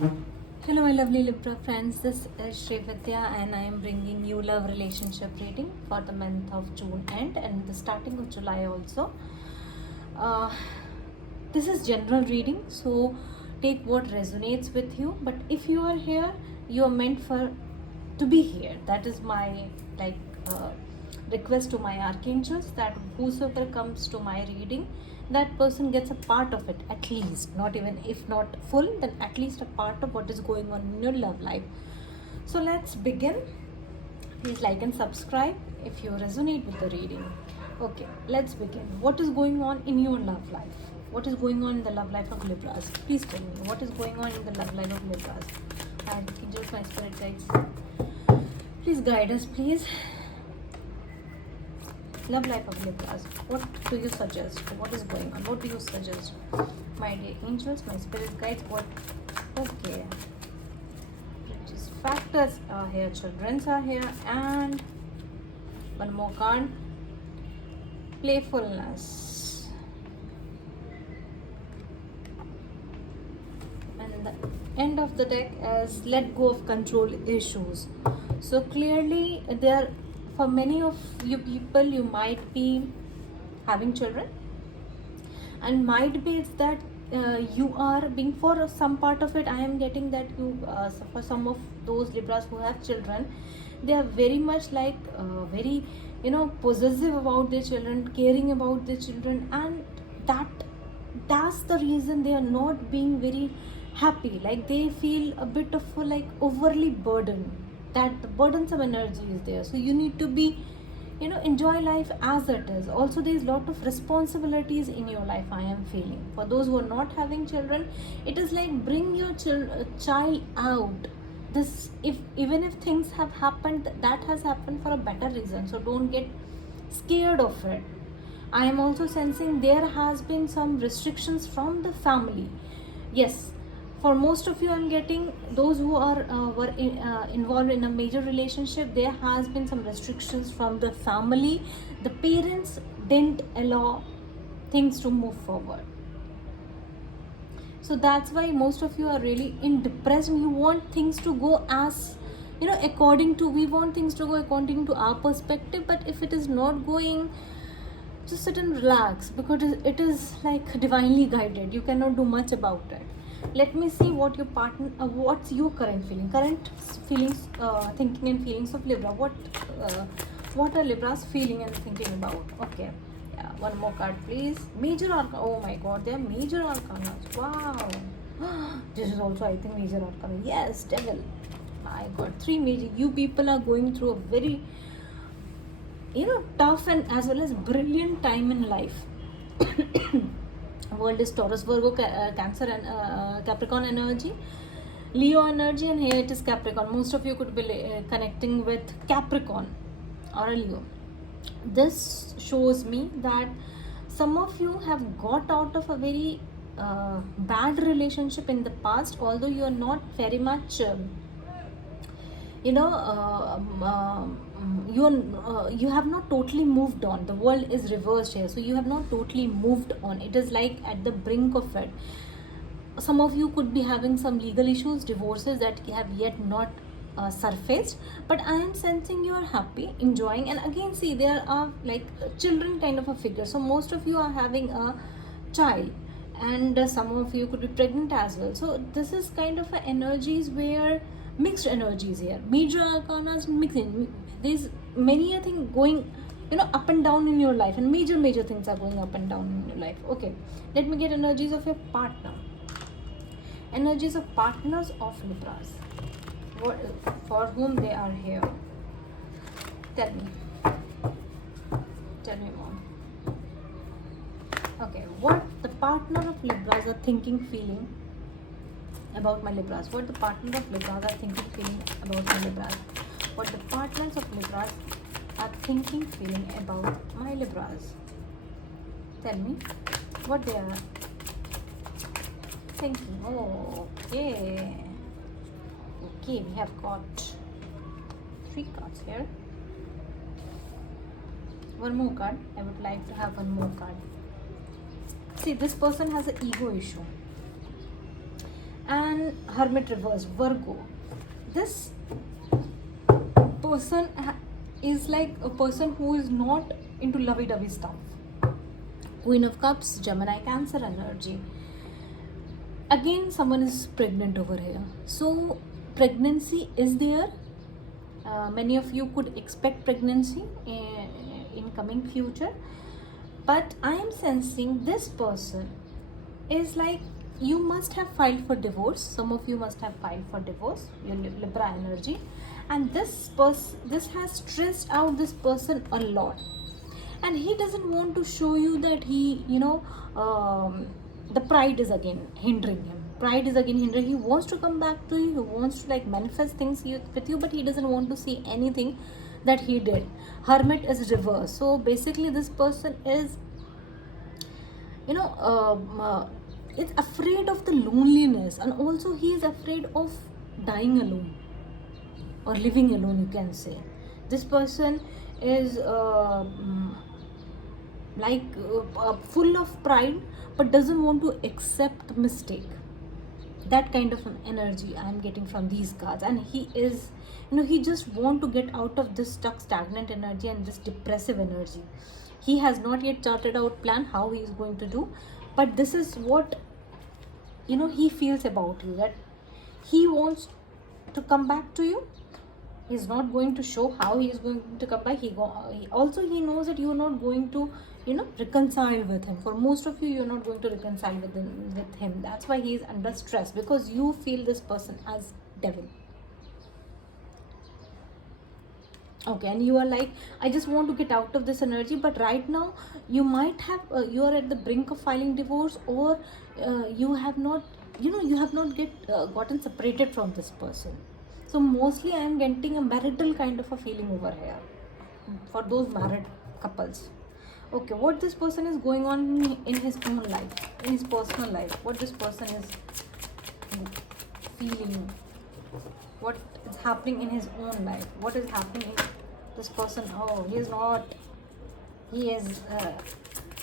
Hello, my lovely Libra friends. This is Srividya, and I am bringing you love relationship reading for the month of June and the starting of July also. Uh, this is general reading, so take what resonates with you. But if you are here, you are meant for to be here. That is my like uh, request to my archangels that whosoever comes to my reading, that person gets a part of it, at least, not even if not full, then at least a part of what is going on in your love life. So let's begin. Please like and subscribe if you resonate with the reading. Okay, let's begin. What is going on in your love life? What is going on in the love life of Libras? Please tell me what is going on in the love life of Libras. My angels, my spirit guides, please guide us, please. Love life of Libras. What do you suggest? What is going on? What do you suggest? My dear angels, my spirit guides, what? Okay. Just factors are here, children's are here, and one more card. Playfulness. And the end of the deck is let go of control issues. So clearly there, for many of you people, you might be having children, and might be it's that you are being, for some part of it I am getting that you for some of those Libras who have children, they are very much like very possessive about their children, caring about their children, and that's the reason they are not being very happy. Like they feel a bit of like overly burdened, that burdensome energy is there. So you need to be, enjoy life as it is. Also there is lot of responsibilities in your life, I am feeling. For those who are not having children, it is like bring your child out. This, if even if things have happened, that has happened for a better reason, so don't get scared of it. I am also sensing there has been some restrictions from the family. Yes, for most of you I'm getting those who are involved in a major relationship, there has been some restrictions from the family. The parents didn't allow things to move forward. So that's why most of you are really in depressed, and you want things to go as, according to, we want things to go according to our perspective. But if it is not going, just sit and relax, because it is like divinely guided. You cannot do much about it. Let me see what your partner, what's your current feelings, thinking and feelings of Libra. What are Libras feeling and thinking about? Okay, yeah, one more card please. Major arcana. Oh my god, they are major arcana. Wow. This is also, I think, major arcana. Yes, devil. I got three major. You people are going through a very tough and as well as brilliant time in life. World is Taurus, Virgo, Cancer, and Capricorn energy, Leo energy, and here it is Capricorn. Most of you could be connecting with Capricorn or a Leo. This shows me that some of you have got out of a very bad relationship in the past, although you are not very much you have not totally moved on. The world is reversed here, so you have not totally moved on. It is like at the brink of it. Some of you could be having some legal issues, divorces that have yet not surfaced, but I am sensing you are happy, enjoying. And again, see, there are like children kind of a figure, so most of you are having a child, and some of you could be pregnant as well. So this is kind of a energies where mixed energies here. Major arcanas mixing. There's many a thing going, up and down in your life, and major things are going up and down in your life. Okay, let me get energies of your partner. Energies of partners of Libras. What, for whom they are here? Tell me. Tell me more. Okay, what the partner of Libras are thinking, feeling about my Libras. What the partner of Libras are thinking, feeling about my Libras. What the partners of Libras are thinking, feeling about my Libras. Tell me what they are thinking. Oh, okay. Okay, we have got 3 cards here. One more card. I would like to have one more card. See, this person has an ego issue. And And Hermit reverse, Virgo. This person is like a person who is not into lovey-dovey stuff. Queen of Cups, Gemini, Cancer energy. Again, someone is pregnant over here. So pregnancy is there. Many of you could expect pregnancy in coming future, but I am sensing this person is like, you must have filed for divorce. Some of you must have filed for divorce, your Libra energy, and this has stressed out this person a lot, and he doesn't want to show you that he, the pride is again hindering him. He wants to come back to you, he wants to like manifest things with you, but he doesn't want to see anything that he did. Hermit is reverse. So basically this person is, it's afraid of the loneliness, and also he is afraid of dying alone or living alone, you can say. This person is full of pride, but doesn't want to accept mistake. That kind of an energy I'm getting from these cards, and he is, he just want to get out of this stagnant energy and this depressive energy. He has not yet charted out plan how he is going to do, but this is what he feels about you, that he wants to come back to you. He's not going to show how he is going to come back. He knows that you're not going to reconcile with him. For most of you, you're not going to reconcile with him. That's why he is under stress, because you feel this person as devil. Okay, and you are like, I just want to get out of this energy, but right now you might have you are at the brink of filing divorce, or you have not gotten separated from this person. So mostly I am getting a marital kind of a feeling over here for those married couples. Okay, what this person is going on in his own life, in his personal life, what this person is feeling, what is happening in his own life, what is happening in this person. Oh, he is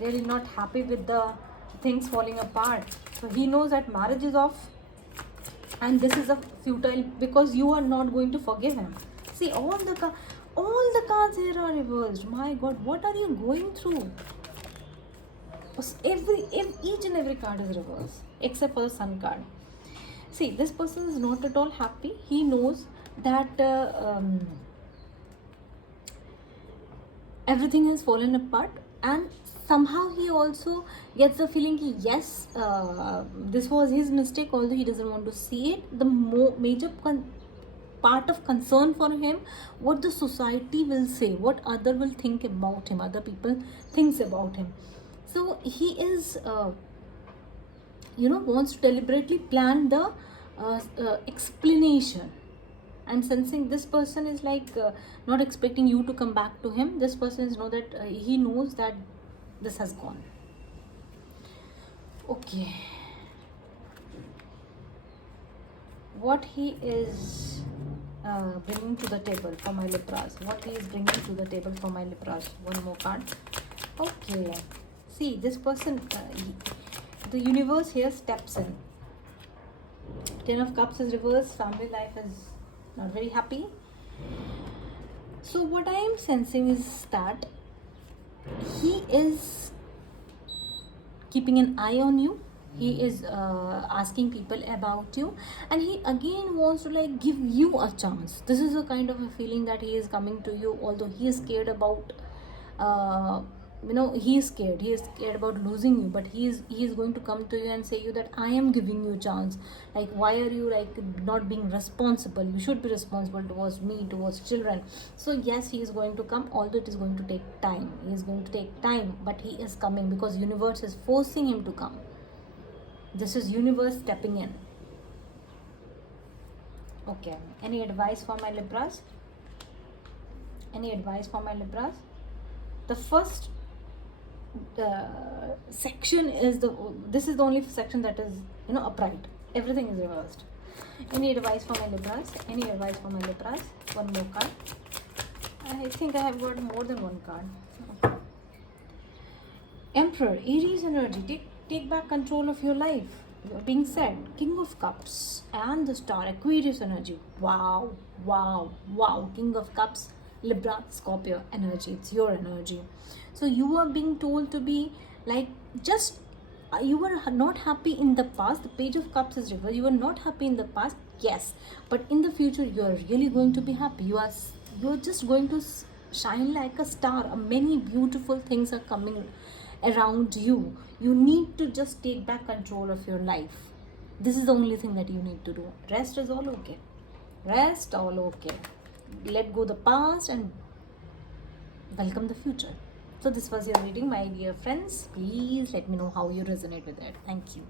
really not happy with the things falling apart. So he knows that marriage is off, and this is a futile, because you are not going to forgive him. See, all the cards here are reversed. My God, what are you going through? Each and every card is reversed except for the Sun card. See, this person is not at all happy. He knows that everything has fallen apart, and somehow he also gets the feeling that yes, this was his mistake, although he doesn't want to see it. The major part of concern for him, what the society will say, what other will think about him, other people thinks about him. So he is wants to deliberately plan the explanation. I'm sensing this person is like not expecting you to come back to him. This person is he knows that this has gone. Okay, what he is bringing to the table for my Libras. What he is bringing to the table for my Libras. One more card. Okay, see, this person, the universe here steps in. Ten of Cups is reversed. Family life is not very happy. So what I am sensing is that he is keeping an eye on you. He is asking people about you, and he again wants to like give you a chance. This is a kind of a feeling that he is coming to you, although he is scared about he is scared about losing you, but he is going to come to you and say you that I am giving you a chance. Like, why are you like not being responsible? You should be responsible towards me, towards children. So yes, he is going to come, although it is going to take time. He is going to take time, but he is coming because universe is forcing him to come. This is universe stepping in. Okay, any advice for my Libras? Any advice for my Libras? The first section is this is the only section that is upright. Everything is reversed. Any advice for my Libras? Any advice for my Libras? One more card. I think I have got more than one card. Emperor, Aries energy. Take back control of your life. You're being said King of Cups and the Star, Aquarius energy. Wow, wow, wow. King of Cups, Libra, Scorpio energy. It's your energy. So you are being told to be like, just you were not happy in the past. The Page of Cups is reversed. You were not happy in the past, yes, but in the future you are really going to be happy. You're just going to shine like a star. Many beautiful things are coming around you. You need to just take back control of your life. This is the only thing that you need to do. Rest is all okay. Rest all okay. Let go the past and welcome the future. So this was your reading, my dear friends. Please let me know how you resonate with it. Thank you.